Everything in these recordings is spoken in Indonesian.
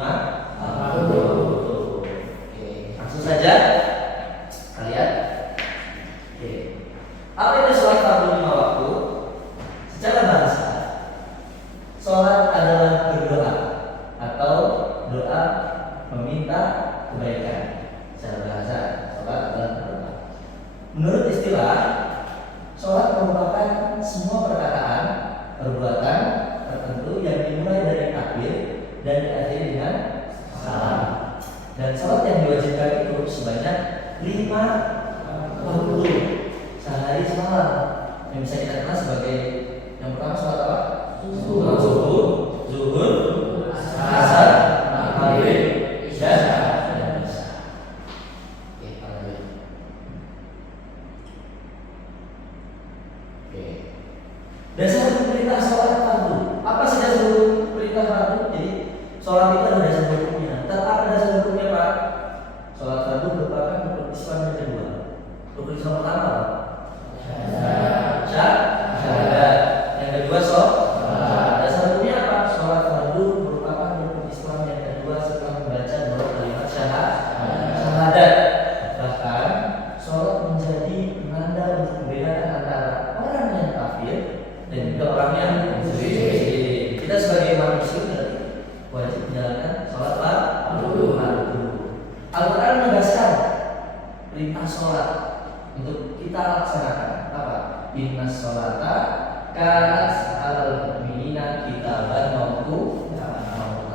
50. Oke, langsung saja kalian. Oke. Apa itu sholat fardu 5 waktu? Secara bahasa, sholat adalah berdoa atau doa meminta kebaikan. Secara bahasa, sholat adalah berdoa. Menurut istilah, sholat merupakan semua perkataan, perbuatan tertentu yang dimulai dari takbir dan diakhiri dengan salam. Dan sholat yang diwajibkan itu sebanyak 5 waktu sehari semalam, yang bisa kita kenal sebagai yang pertama sholat apa? Subuh, zuhur, asar, maghrib, isya, dan isya. Oke, oke. Dasar perintah sholat fardu. Apa sih dasar perintah fardu? Jadi sholat itu ada dasar hukumnya. Tetap ada dasar hukumnya, Pak. Sholat fardu merupakan rukun Islam yang kedua. Rukun Islam pertama apa? Syahadat. Yang kedua sholat. Dasar hukumnya apa? Sholat fardu merupakan rukun Islam yang kedua setelah membaca 2 kalimat syahadat. Bahkan sholat menjadi penanda untuk membedakan antara orang yang kafir dan juga orang yang musyrik. Kita sebagai umat muslim wajib menjalankan sholat fardu. Al-Quran menegaskan perintah sholat untuk kita laksanakan. Apa? Innas sholata kanat alal mu'minina kitaban mawquta.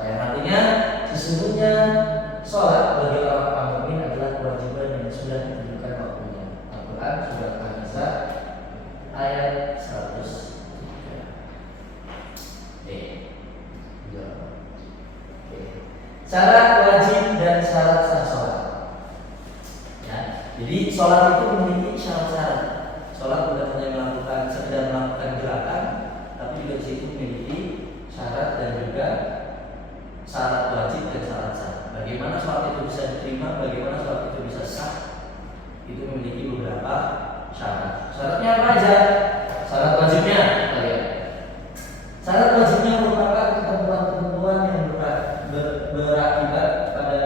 Yang artinya sesungguhnya sholat bagi orang mukmin adalah kewajiban yang sudah ditentukan waktunya. Al-Quran surat An-Nisa ayat 103. Syarat wajib dan syarat sah sholat. Ya, jadi sholat itu memiliki syarat-syarat. Sholat bukan hanya sekedar melakukan gerakan, tapi juga di situ memiliki syarat dan juga syarat wajib dan syarat sah. Bagaimana sholat itu bisa diterima, bagaimana sholat itu bisa sah, itu memiliki beberapa syarat. Syaratnya apa aja? Syarat wajibnya, kalian. Syarat wajibnya merupakan ketentuan-ketentuan yang berakibat pada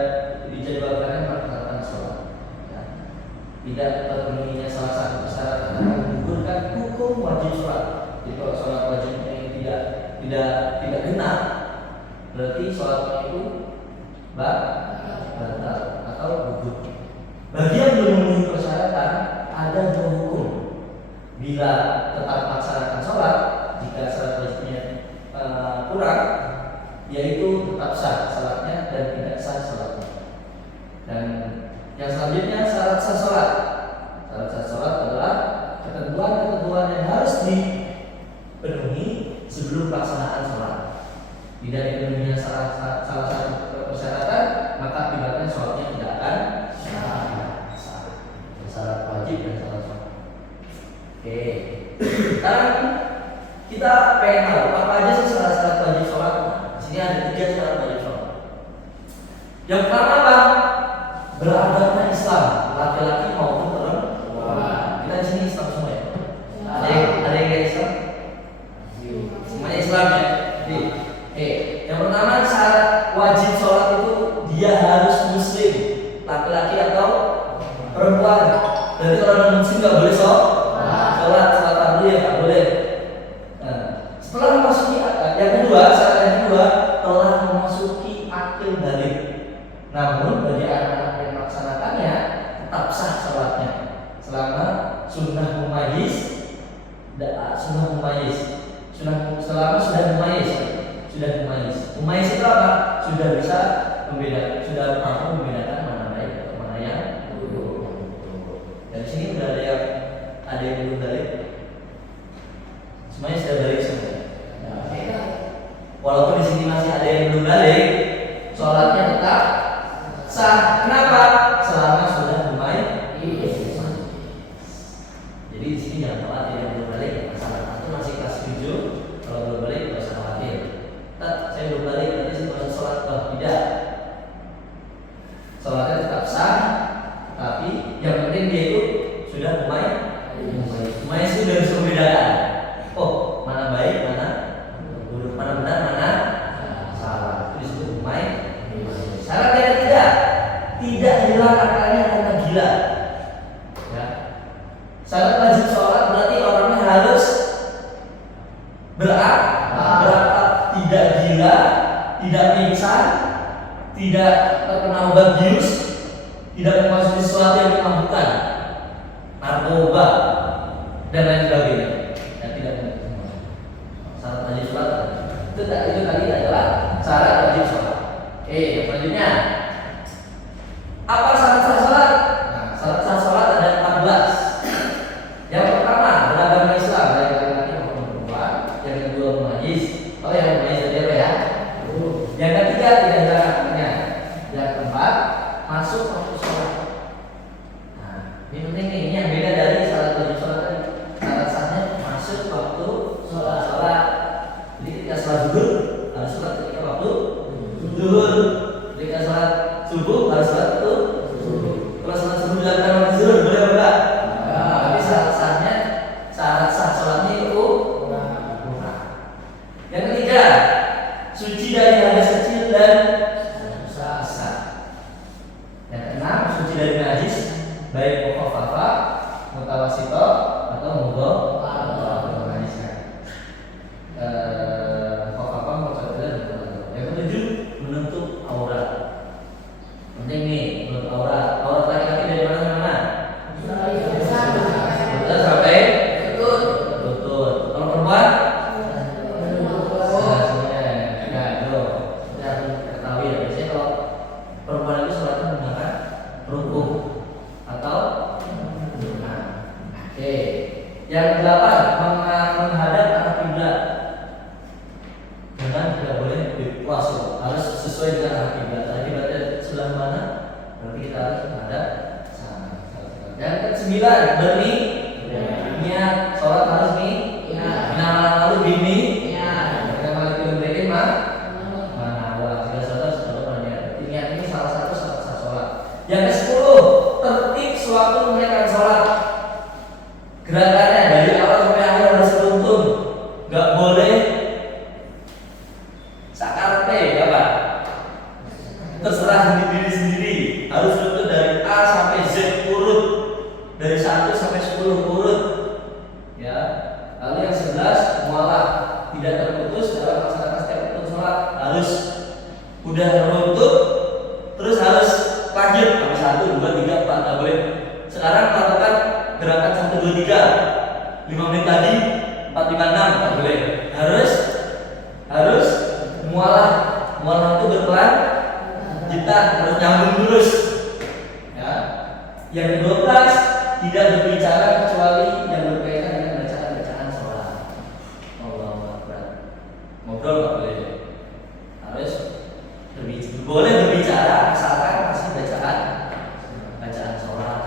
dijadwalkannya melaksanakan sholat. Ya. Tidak terpenuhinya salah satu persyaratan akan menggugurkan hukum wajib sholat. Jadi kalau sholat wajibnya ini tidak genap, berarti sholatnya itu batal atau gugur. Bagi yang belum memenuhi persyaratan, ada 2 hukum. Bila tetap melaksanakan sholat, jika syarat wajibnya kurang, yaitu tetap sah sholatnya dan tidak sah sholatnya. Dan yang selanjutnya syarat sah sholat. Syarat sah sholat adalah ketentuan-ketentuan yang harus dipenuhi sebelum pelaksanaan sholat. Tidak dipenuhinya salah satu persyaratan, maka akibatnya sholatnya tidak akan sah. Syarat wajib dan syarat sholat. Oke. Sekarang kita pengen tahu apa aja sih syarat-syarat wajib sholat. Di sini ada 3 syarat wajib sholat. Yang pertama apa? Beragamanya Islam, laki-laki maupun perempuan. Kita di sini Islam semua ya. Ada yang gak Islam? Semuanya Islam ya. Oke. Yang pertama syarat wajib sholat itu dia harus muslim, laki-laki atau perempuan. Berarti kalau non muslim nggak boleh sholat fardu ya nggak boleh. Nah, setelah memasuki yang kedua, syarat yang kedua telah memasuki akil balik. Namun bagi anak-anak yang melaksanakannya tetap sah sholatnya selama sunnah mumayyiz, selama sudah mumayyiz. Mumayyiz itu apa? Sudah bisa membedakan, sudah mampu membedakan mana baik atau mana yang buruk. Dan di sini sudah ada yang belum balik. Semuanya sudah balik semua. Walaupun di sini masih ada yang belum balik, sholatnya tetap sah. Kenapa? Selama sudah mumayyiz. Jadi di sini jangan khawatir yang belum balik. Masalah itu masih kelas 7. Kalau belum balik tidak usah khawatir. Saya belum balik, nanti saya masuk sholat. Tidak. Sholatnya tetap sah, tapi yang penting dia itu sudah mumayyiz itu sudah bisa membedakan. Oh, mana baik, mana buruk, mana benar, mana salah. Itu disebut mumayyiz. gila, tidak pingsan, tidak terkena obat bius, tidak mengkonsumsi sesuatu yang memabukkan, narkoba, dan lain sebagainya. Dan tidak semua. Syarat wajib sholat itu tadi adalah syarat wajib sholat. Oke, yang selanjutnya apa syarat sah sholat? Nah, syarat sah sholat ada 14. Yang pertama beragama Islam, baik laki-laki maupun perempuan. Yang kedua mumayyiz. Oh, yang mumayyiz tadi apa ya? Yang ketiga tidak hilang akalnya. Yang keempat masuk waktu sholat. Nah, ini penting nih. Ini yang beda dari syarat wajib sholat tadi. Syarat sahnya masuk waktu sholat. Jadi ketika sholat zuhur harus sholat ketika waktu zuhur. Ketika sholat subuh harus sholat itu. Kalau sholat subuh dilakukan waktu zuhur boleh enggak? Tapi syarat sahnya, syarat sah sholatnya itu yang ketiga, suci dari hadas kecil dan besar. Yang keenam, suci dari najis, baik mukhafafah, mutawassithah atau mudha'afah. Mukhafafah, mutawassithah dan mudha'afah. Yang ketujuh, menutup aurat. Penting nih, menutup aurat. Aurat laki-laki dari mana ke mana? Sampai lutut. Kalau perempuan? Perempuan itu sholatnya menggunakan rukuk atau oke. Yang kedelapan, menghadap arah kiblat. Dengan tidak boleh berpuasa, harus sesuai dengan arah kiblat. Arah kiblatnya sebelah mana? Berarti kita harus menghadap sana. Yang kesembilan, berniat. Sholat harus nih. Nah, lalu bini. Kita balik ke mereka mah. Yang ke-10, tertib sewaktu menunaikan sholat. Gerakannya dari awal sampai akhir harus beruntun. Gak boleh sakarpe, apa? Terserah diri sendiri. Harus beruntun dari A sampai Z urut, dari 1 sampai 10 urut. Ya. Lalu yang 11, mualah, tidak terputus dalam melaksanakan setiap rukun sholat. Harus udah beruntun, terus harus lanjut sampai 1, 2, 3, 4 nggak boleh. Sekarang melakukan gerakan 1, 2, 3 5 menit lagi 4, 5, 6 nggak boleh. Harus mualah itu berpelan kita harus nyambung lurus ya. Yang ke-12, tidak berbicara kecuali yang berkaitan dengan bacaan sholat. Allahu Akbar. Ngobrol nggak boleh. Harus boleh berbicara asalkan masih bacaan sholat.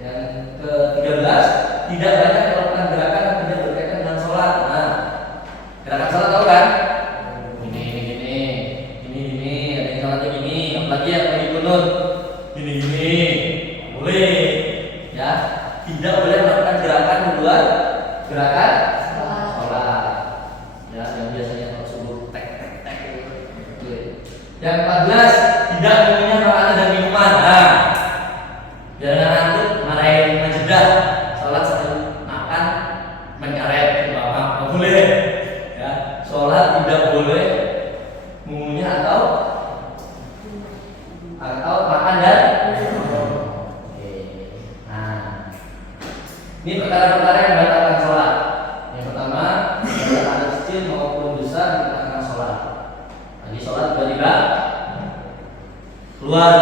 Yang ke-13, tidak banyak melakukan gerakan yang tidak berkaitan dengan sholat. Nah, gerakan sholat tahu kan? Ini, ada yang sholatnya gini, apalagi yang lagi kunut, gini, boleh, ya. Tidak boleh melakukan gerakan di luar gerakan sholat. Ya, yang biasanya kalau subuh tek. Yang 14, tidak mengunyah makanan dan minuman. Nah, jangan ngantuk, marahin menjedah. Sholat sambil makan, menyaret, nggak boleh. Ya, sholat tidak boleh mengunyah atau makan dan oke. Nah, ini perkara-perkara yang membatalkan sholat. Yang pertama, ada kecil maupun besar dibatalkan sholat. Lagi sholat tiba-tiba keluar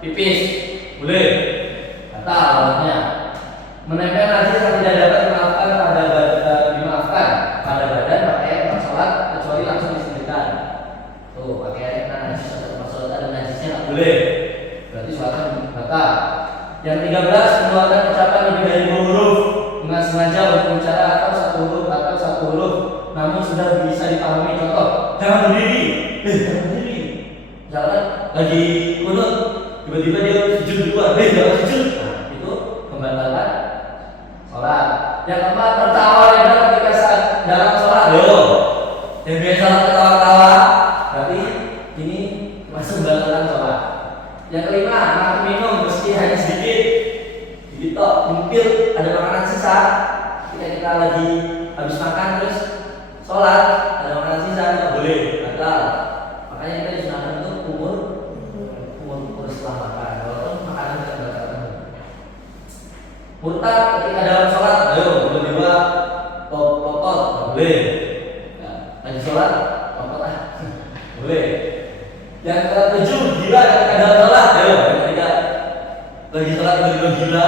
pipis, boleh. Batal sholatnya. Menempel najis yang tidak dapat dimaafkan pada badan pakaian tempat sholat kecuali langsung disembunyikan. Tuh, pakaian najis atau tempat sholat ada najisnya nggak boleh. Berarti sholatnya batal. Yang 13, mengeluarkan ucapan lebih dari 2 huruf dengan sengaja untuk bicara atau 1 huruf atau 1 huruf namun sudah bisa dipahami. Contoh, jangan berdiri. Misalkan lagi kunut, tiba-tiba dia sujud duluan. Jangan sujud. Nah, itu membatalkan sholat. Yang keempat, tertawa lebar ketika saat dalam sholat. Loh, yang biasa ketawa-ketawa, berarti ini masuk membatalkan sholat. Yang kelima, makan minum meski hanya sedikit. Jadi nyempil ada makanan sisa. Ketika kita lagi habis makan terus sholat ada makanan sisa nggak boleh, batal. Makanya kita disunahkan untuk umur setelah makan. Walaupun makanan tidak batal. Murtad ketika dalam sholat, ayo tiba-tiba lopot, nggak boleh. Lagi sholat, lopot boleh. Yang ketujuh, gila ketika dalam sholat, ayo ketika lagi sholat tiba-tiba gila,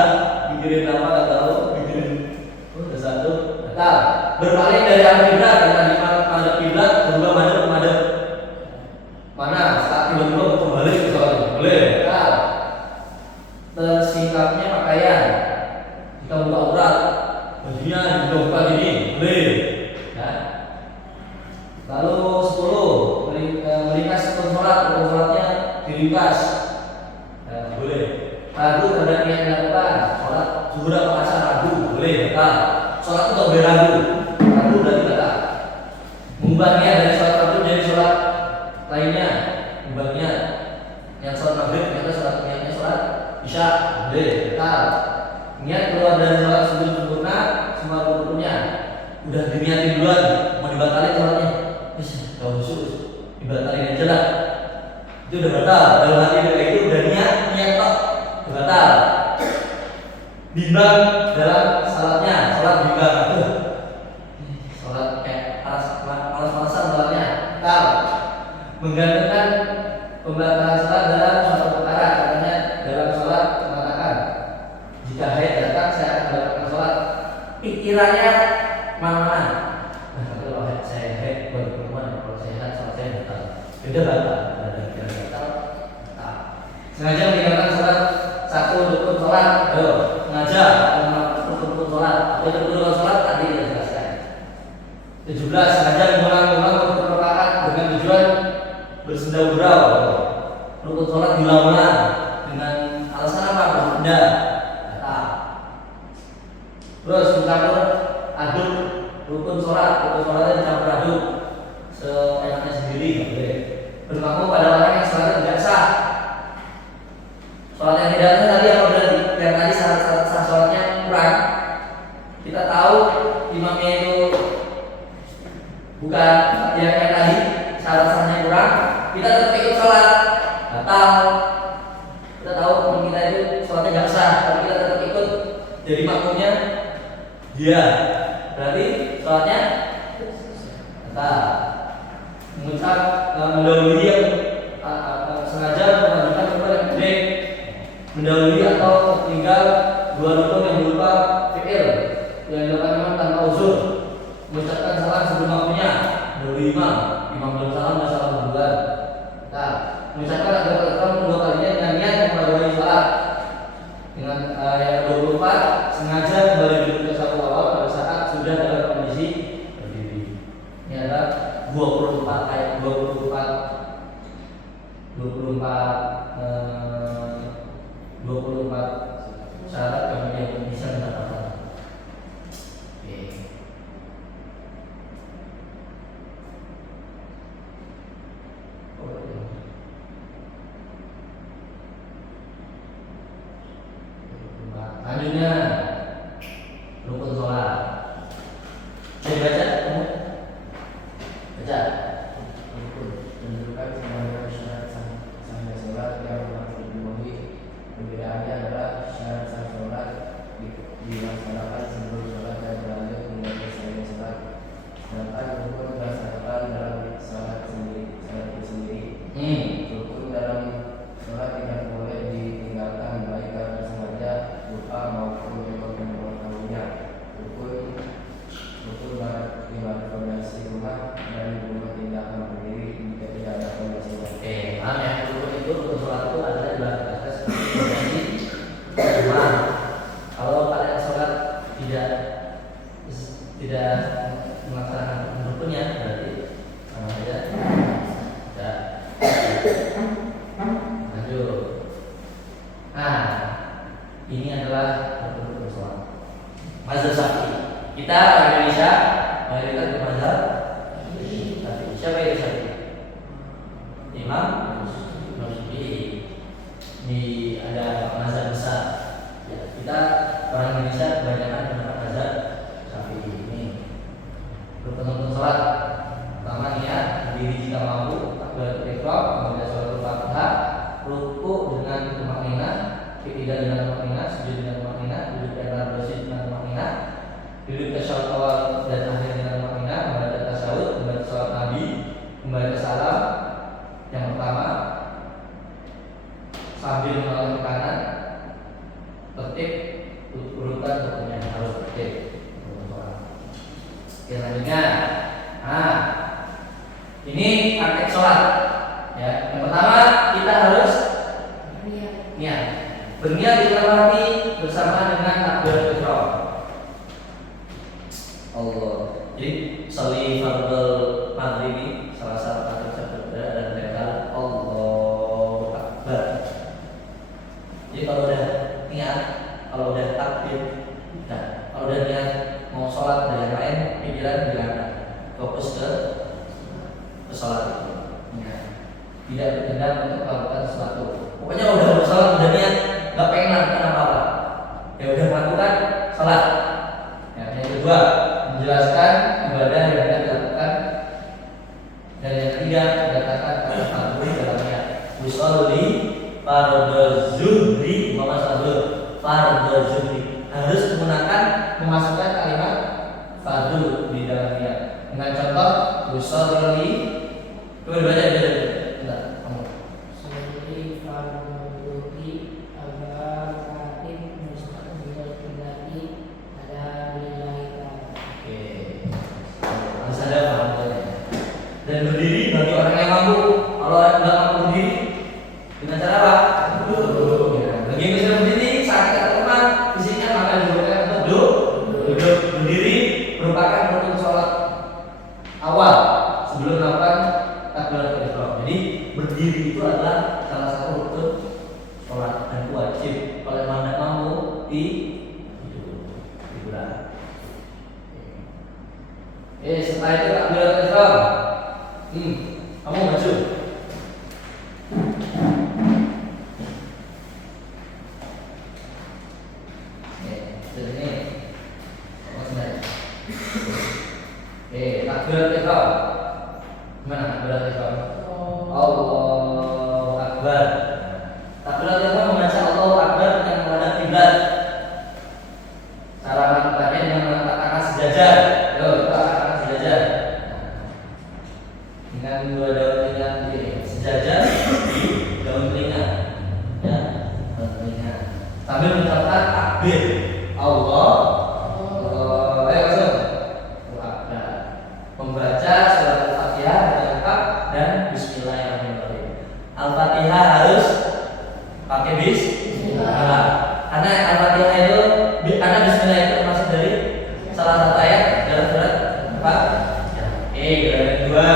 mikirin apa nggak tahu, mikirin udah satu, batal. Berpaling dari arah kiblat, kita di madhab kiblat, berubah madhab mana? Saat tiba-tiba kembali ke sholat, boleh. Batal. Tersingkapnya pakaian, jika buka aurat, bajunya dibuka gini, boleh. Ya. Lalu 10, meringkas rukun sholatnya diringkas, boleh. Ragu terhadap niat dilakukan, sholat zuhur atau asar ragu, boleh. Batal. Sholat itu boleh ragu berarti batal. Mengubahnya dari sholat fardu jadi sholat lainnya, mengubahnya yang sholat maghrib ternyata niatnya sholat isya, boleh. Batal. Niat keluar dari sholat sebelum sempurna semua rukunnya udah diniatin duluan, mau dibatalin sholatnya, kalau khusus dibatalin aja lah, itu udah batal. Dalam hati kayak itu udah niat kok batal. Bimbang dalam salatnya, salat bimbang itu salat kayak malas-malasan salatnya. Batal. Menggantungkan pembatalan salat dalam suatu perkara, katanya dalam salat mengatakan jika haid datang saya akan melakukan salat, pikirannya mana-mana. Nah, kalau saya haid buat perempuan, kalau saya haid salat saya batal. Beda batal, ada pikiran batal. Sengaja meninggalkan salat satu rukun salat, ayo sengaja rukun salat. Apa itu rukun salat tadi kita jelaskan. 17, sengaja mengulang-ulang rukun rakaat dengan tujuan bersenda-gurau. Rukun salat diulang-ulang dengan alasan apa? Berbeda. Batal. Terus mencampur aduk rukun salatnya dicampur aduk seenaknya sendiri, boleh. Bermakmum pada orang yang salatnya tidak sah. Sholat yang tidak sah tadi apa berarti? Yang tadi syarat sah sholatnya kurang. Kita tahu imamnya itu bukan yang tadi syarat sahnya kurang, kita tetap ikut sholat, batal. Kita tahu teman kita itu sholatnya nggak sah, tapi kita tetap ikut jadi makmumnya dia, berarti sholatnya batal. Mengucap mendahului yang sengaja melanjutkan rukun yang pendek, mendahului atau tinggal dua rukun yang berupa fi'il yang dilakukan imam tanpa uzur, mengucapkan salam sebelum waktunya, mendahului imam belum salam duluan. Nah, mengucapkan Allahu dua kalinya dengan niat memulai salat. Dengan yang 24, sengaja kembali duduk ke safu awal pada saat sudah dalam kondisi berdiri. Ini adalah 24 ayat 24 syarat yang bisa mendapatkan. Oke. Selanjutnya rukun sholat. Saya baca, baca. Menunjukkan semuanya syarat sahnya sholat yang harus dipenuhi. Perbedaannya adalah syarat sah sholat di berdiri jika mampu, takbiratul ihram, membaca suratul Fatihah, ruku dengan tumakninah, i'tidal dengan tumakninah, sujud dengan tumakninah, duduk di antara dua sujud dengan tumakninah, duduk tasyahud awal dan akhir dengan tumakninah, membaca tasyahud, membaca salat Nabi, membaca salam yang pertama sambil menoleh ke kanan, tertib urutan rukunnya harus tertib. Oke, selanjutnya, ini praktek sholat. Ya, yang pertama kita harus niat. Berniat di dalam hati bersama dengan takbiratul ihram. Allah. Jadi sholli fardhu maghrib salah satu sabda dan tekal Allahu Akbar. Jadi kalau udah niat, kalau udah takbir, kalau udah niat mau sholat dan yang lain, pikiran jangan fokus ke sholat itu. Ya. Tidak berkehendak untuk melakukan sesuatu. Pokoknya udah sholat, udah niat, nggak pengen melakukan apa-apa. Ya udah melakukan sholat. Ya, yang kedua, menjelaskan ibadah yang hendak dilakukan. Dan yang ketiga, mengatakan kata takbir dalam niat. Usolli fardhu zuhri, fardhu zuhri. Harus menggunakan memasukkan kalimat fardhu di dalam niat. Dengan contoh, usolli, coba baca dulu. Bentar, kamu. Usolli fardhu agar katib mustaqbil qiblati ada lillahi ta'ala. Oke. Harus ada pahamnya. Dan berdiri bagi orang yang mampu. Kalau orang nggak mampu berdiri, dengan cara apa? Duduk. Ya. Bagi yang bisa berdiri, sakit atau lemah, fisiknya maka didudukkan untuk duduk. Berdiri merupakan rukun sholat awal sebelum melakukan takbiratul ihram. Jadi berdiri itu adalah salah satu rukun sholat dan wajib. Kalau yang tidak mampu duduk. Setelah itu takbiratul ihram. Kamu maju. Takbiratul ihram. Gimana takbiratul ihram? Allahu Akbar. Takbiratul ihram membaca Allahu Akbar dengan menghadap kiblat. Cara melakukannya dengan mengangkat tangan sejajar. Yo, kita angkat sejajar. Dengan dua daun telinga sejajar di daun telinga. Ya, daun telinga. Sambil mengucapkan takbir. Allah. Membaca surat Al-Fatihah dengan lengkap dan Bismillahirrahmanirrahim. Al-Fatihah harus pakai Bismillah. Karena Al-Fatihah itu, karena Bismillah itu termasuk dari salah satu ayat dalam surat apa? Yang kedua.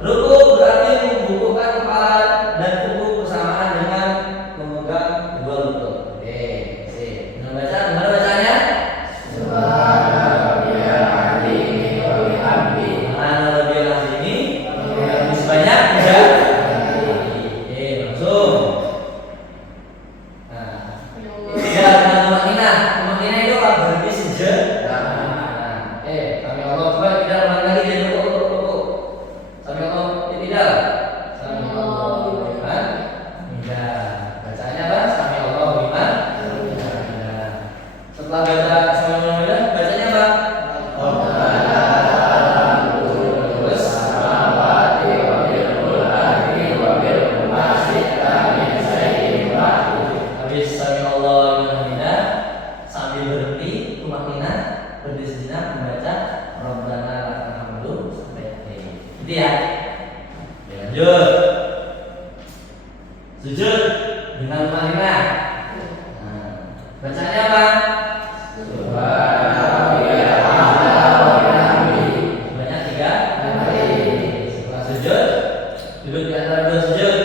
Ruku berarti membukukan kepala dan tubuh bersamaan dengan memegang kedua lutut. Dengan baca, gimana bacanya? Sebanyak tiga. Langsung. Tidak dengan tumakninah. Tumakninah itu apa? Berhenti sejenak. Kami Allah coba tidak ulang lagi dari ruku. Kami Allah tidak. Kami Allah liman. Tidak. Bacanya apa? Kami Allah liman. Tidak. Setelah baca Kami Allah bacanya apa? Habis Sami Allah liman hamidah, sambil berhenti tumakninah, berhenti sejenak membaca Rabbana lakal hamdu sampai akhir. Gitu ya. Lanjut. Sujud dengan tumakninah. Bacanya apa? Banyak tiga. Setelah sujud, duduk di antara dua sujud.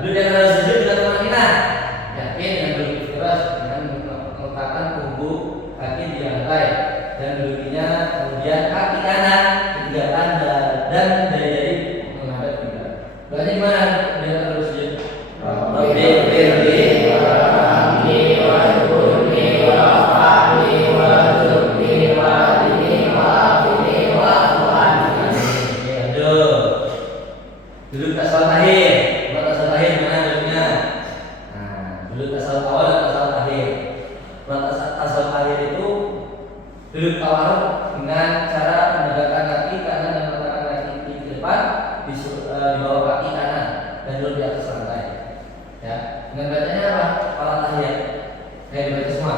Duduk di antara sujud dengan tumakninah. Yakin dengan duduk ikhlas dengan meletakkan punggung kaki di lantai dan duduknya kemudian kaki kanan ketigatan dan jari-jari menghadap kiblat. Doanya gimana? Di antara dua sujud. Rabbi firli wa hamdi wa kurni wa fa'li tasawuf akhir itu duduk tawaruk dengan cara menegakkan kaki kanan dan meletakkan kaki kiri ke depan di bawah kaki kanan dan duduk di atas lantai. Ya, dengan bacanya apa? Para tahiyat. Kayak dibaca semua.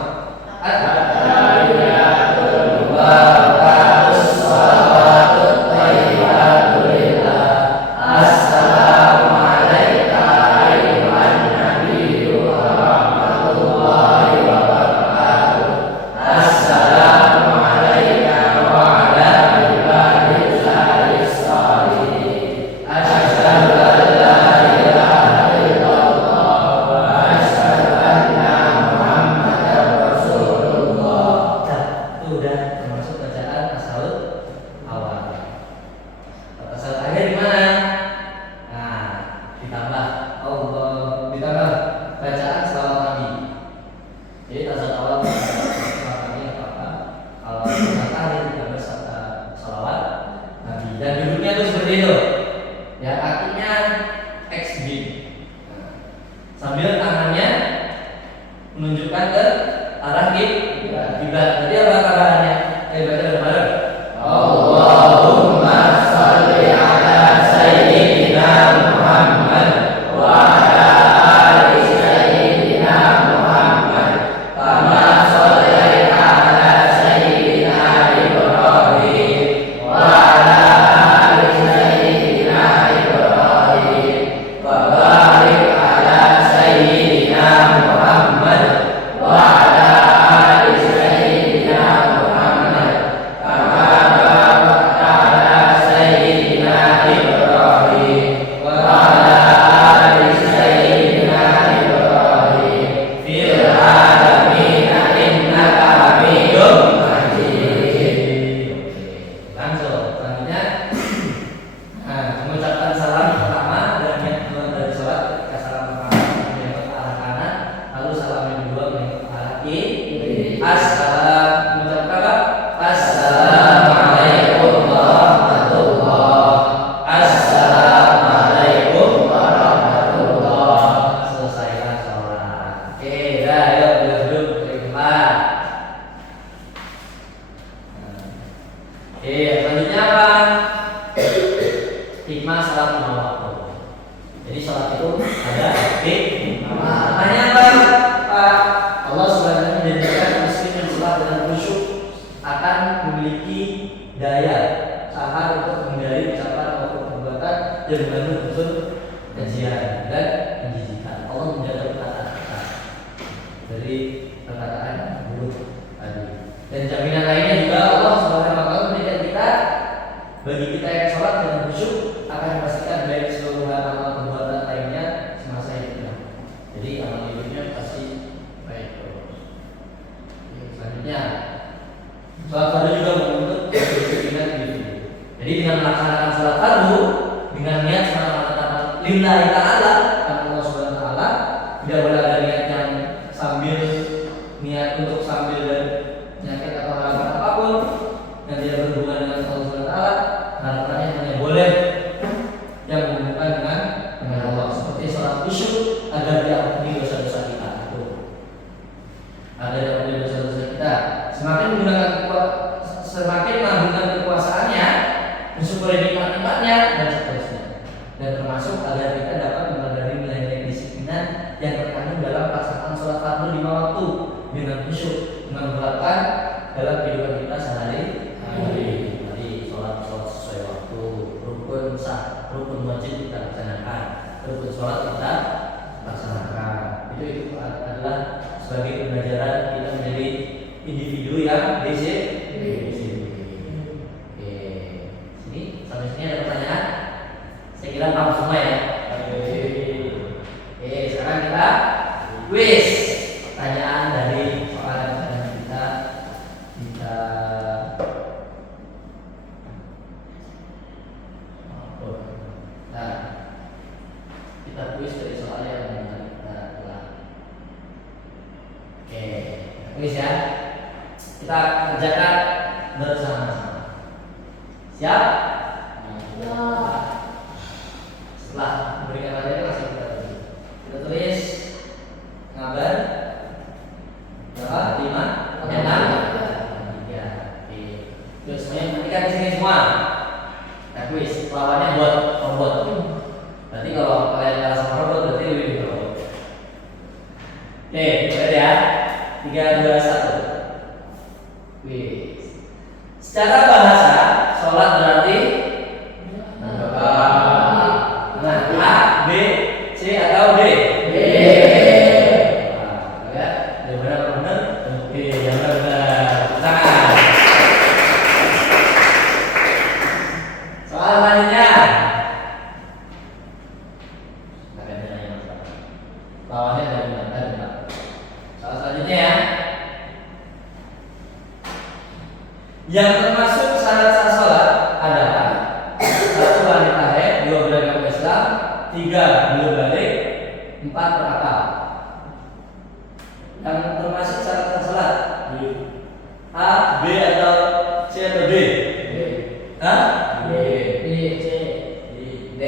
At-tahiyatul mubarakatuh shalawatut thayyibatun lillah. Assalamu alayka ayyuhan nabiyyu wa rahmatullahi wa barakatuh. Assalamu alayka wa ala ibadillahi shalihin. Asyhadu an la ilaha illallah wa asyhadu anna Muhammadar Rasulullah. Itu udah termasuk bacaan tasawuf awal. Tasawuf akhir gimana? Nah, ditambah bacaan selawat Nabi. Jadi tasawuf awal selawat Nabi apa? Kalau tasawuf akhir ditambah selawat Nabi. Dan duduknya tuh seperti itu. Ya, kakinya X begini. Sambil tangannya menunjukkan ke arah kiblat. Jadi apa kabarnya? Ayo baca bareng. Allahumma shalli ala sayyidina Muhammad wa ala ali sayyidina Muhammad kama shallaita ala sayyidina Ibrahim wa ala ali sayyidina Ibrahim wa barik ala sayyidina Muhammad wa ala ali sayyidina Muhammad kama barakta ala sayyidina Ibrahim wa ala ali sayyidina Ibrahim fil alamin innaka Hamidum Majid. Langsung selanjutnya mengucapkan salam pertama dan yang kedua dari sholat. Ketika salam pertama menengok ke arah kanan, lalu salam yang kedua menengok ke arah kiri. Mengucapkan apa? Assalamualaikum warahmatullahi. Assalamualaikum warahmatullahi. Selesailah sholat. Oke, dah, yuk duduk berikutlah. Oke, selanjutnya apa? Hikmah salat lima waktu. Jadi salat itu ada hikmah. Maknanya apa? Pak, Allah sebenarnya menjadikan muslim yang salat dengan khusyuk akan memiliki daya tahan untuk menghindari ucapan maupun perbuatan yang mengandung unsur kejian dan menjijikan. Allah menjaga perkataan kita dari perkataan buruk tadi. Dan jaminan lainnya juga Allah Subhanahu wa taala memberikan kita, bagi kita yang sholat dengan khusyuk akan memastikan baik seluruh amal perbuatan lainnya semasa hidupnya. Jadi amal hidupnya pasti baik terus. Selanjutnya, sholat fardu juga menuntut kedisiplinan individu. Jadi dengan melaksanakan sholat fardu dengan niat semata-mata lillahi ta'ala karena Allah Subhanahu wa taala, tidak boleh ada niat yang niat untuk sambil dan nyakit atau harapan apapun yang tidak berhubungan dengan Allah Subhanahu wa taala. Harapannya hanya boleh yang berhubungan dengan Allah, seperti sholat khusyuk agar diampuni dosa-dosa kita. Agar diampuni dosa-dosa kita. Semakin mengagungkan kekuasaannya, mensyukuri nikmat-nikmatnya dan seterusnya. Dan termasuk agar kita dapat menyadari nilai-nilai disiplinan yang terkandung dalam pelaksanaan sholat fardu 5 waktu dengan khusyuk, dengan menerapkan dalam kehidupan kita sehari-hari. Tadi sholat sesuai waktu, rukun wajib kita laksanakan, rukun sholat kita laksanakan. Itu adalah sebagai pembelajaran kita menjadi individu yang disiplin. Oke, sampai sini ada pertanyaan? Saya kira paham semua ya. Oke, sekarang kita quiz. Pertanyaan dari soal yang kita kita quiz dari soal yang kita telah. Oke, quiz ya. Kita kerjakan bersama-sama. Siap? Setelah memberikan materi langsung kita tulis. Kita tulis ngabar berapa? 5 Pakai 6 3. Oke. Terus semuanya perhatikan di sini semua. Nah, kuis lawannya buat robot. Berarti kalau kalian kalah sama robot berarti lebih ke robot. Oke, ready ya? 3, 2, 1. Kuis. Secara bahasa, sholat berarti nah, A, B, C atau D? D. Nah, lihat, yang benar benar. Oke, yang benar. Tangan. Soal selanjutnya. Lawannya dari mana? Soal selanjutnya ya. Yang termasuk syarat sah sholat adalah 1 wanita haid, 2 beragama Islam, 3 belum balik, 4 berakal. Yang termasuk syarat sah sholat A, B atau C atau D? Hah? D. C. D.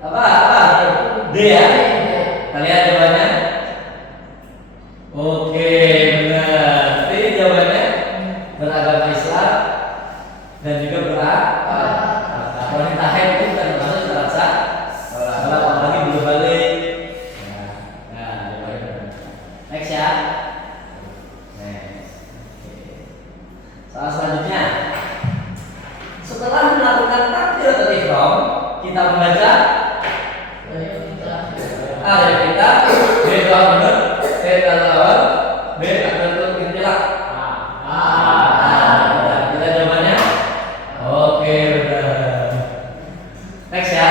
Apa? D ya? Kalian jawabannya? Oke, benar. Jadi jawabannya beragama Islam dan juga berakal. Wanita haid itu bukan termasuk syarat sah sholat, apalagi belum balik. Nah, jawabannya benar. Next ya. Next. Oke. Soal selanjutnya. Setelah melakukan takbiratul ihram, kita membaca A dari kita, B doa benar, C doa awal, B takbiratul intilaq. Kita jawabannya. Oke, benar. Next ya.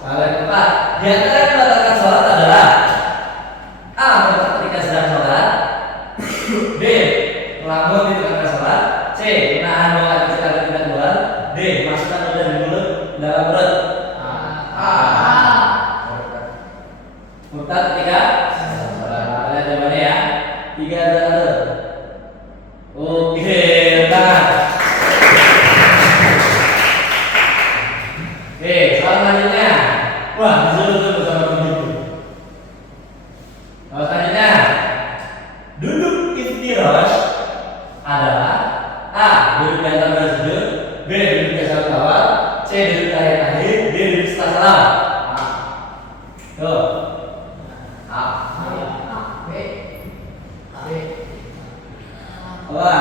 Soal yang keempat, di antara yang membatalkan sholat adalah A. Merokok ketika sedang sholat, B. Melamun di tengah sholat, C. Menahan buang air kecil agar tidak keluar, D. Masukkan ludah di mulut dalam perut. Murtad ketika sholat. Lihat jawabannya ya. 3, 2, 1. Oke, tangan. Oke, soal selanjutnya. Wah, disuruh sama begitu. Soal selanjutnya. Duduk iftirash adalah A. Duduk di antara baris sujud, B. Duduk di salat awal, C. Duduk di akhir, D. Duduk setelah salam. Tuh. A. Apa?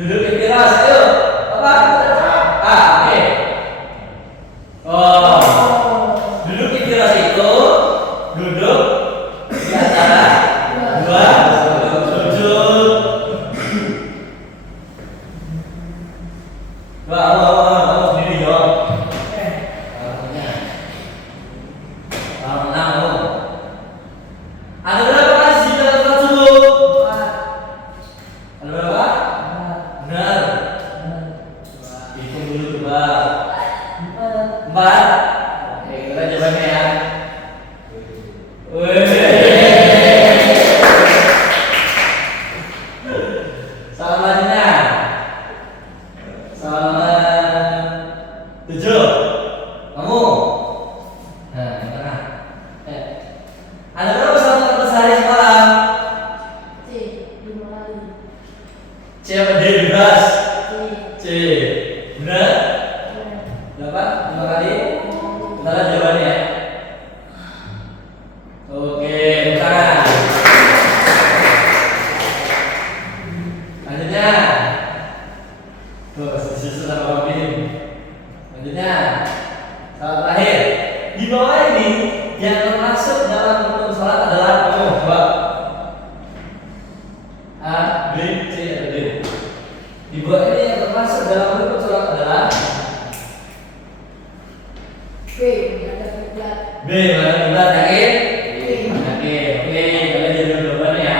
Duduk iftirash, ayo. Apa? A. B. Oh. Duduk iftirash itu duduk di antara dua sujud. Kamu sendiri jawab. Ada berapa kali sujud dalam sholat subuh? Ada berapa? Benar. Hitung dulu coba. 4. Oke, kita jawabannya ya. Soal selanjutnya. Soal 7. Kamu. Nah, yang tengah. Ada berapa sholat fardu sehari semalam? C apa D? Bebas. C. Benar? Berapa? 5 kali? Kita lihat jawabannya ya. Oke, tangan. Lanjutnya. Tuh, disusul sama Bang Bim. Lanjutnya. Soal terakhir. Di bawah ini yang termasuk dalam rukun sholat adalah coba A, B, C, atau D. Di bawah ini yang termasuk dalam rukun sholat adalah B. Mana kita yakin? Yakin. Oke, kalian jadi jawabannya ya.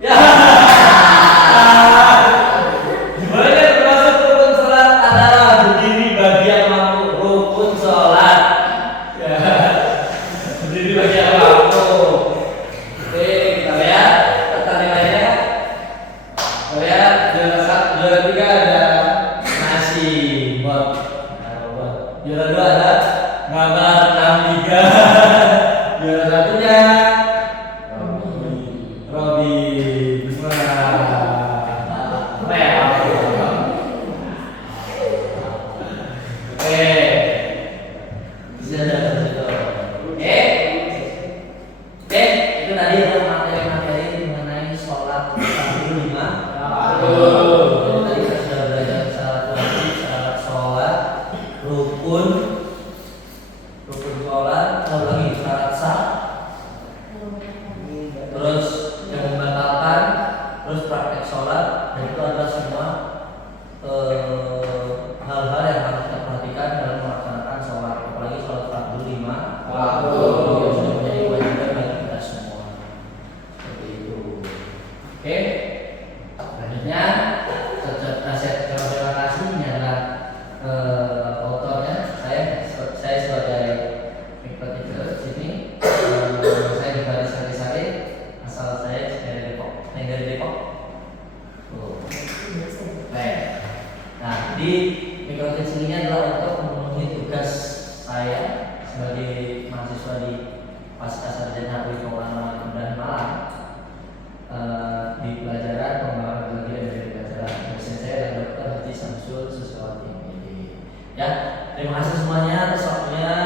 Ya. Di bawah ini yang termasuk rukun sholat adalah berdiri bagi yang mampu. Rukun sholat. Ya. Berdiri bagi yang mampu. Oke, kita lihat tata nilainya. Kita lihat juara 3 ada nasi. buat juara 2 ada Ngabar 63. Juara 1-nya Robi. Bisa dapat itu. Oke, itu tadi adalah materi-materi mengenai sholat 45. Jadi tadi kita sudah belajar syarat wajib, syarat sholat, rukun sholat, satu lagi syarat sah, terus yang membatalkan, terus praktek sholat, dan itu adalah semua hal-hal yang harus kita perhatikan dalam melaksanakan sholat, apalagi sholat 45 waktu yang sudah menjadi kewajiban bagi kita semua. Seperti itu. Oke. Selanjutnya, terima kasih. Ini adalah autornya. Saya sebagai mikro teacher di sini. Saya di Baris Sari, asal saya dari Depok. Dari Depok. Baik. Nah, di mikro teaching ini adalah untuk memenuhi tugas saya sebagai mahasiswa di Pasca Sarjana Hukum Maulana dan Malang. Di pelajaran pengembangan bagian dari pelajaran dosen saya adalah Dr. Haji Samsul Suswati. Ya, terima kasih semuanya atas waktunya.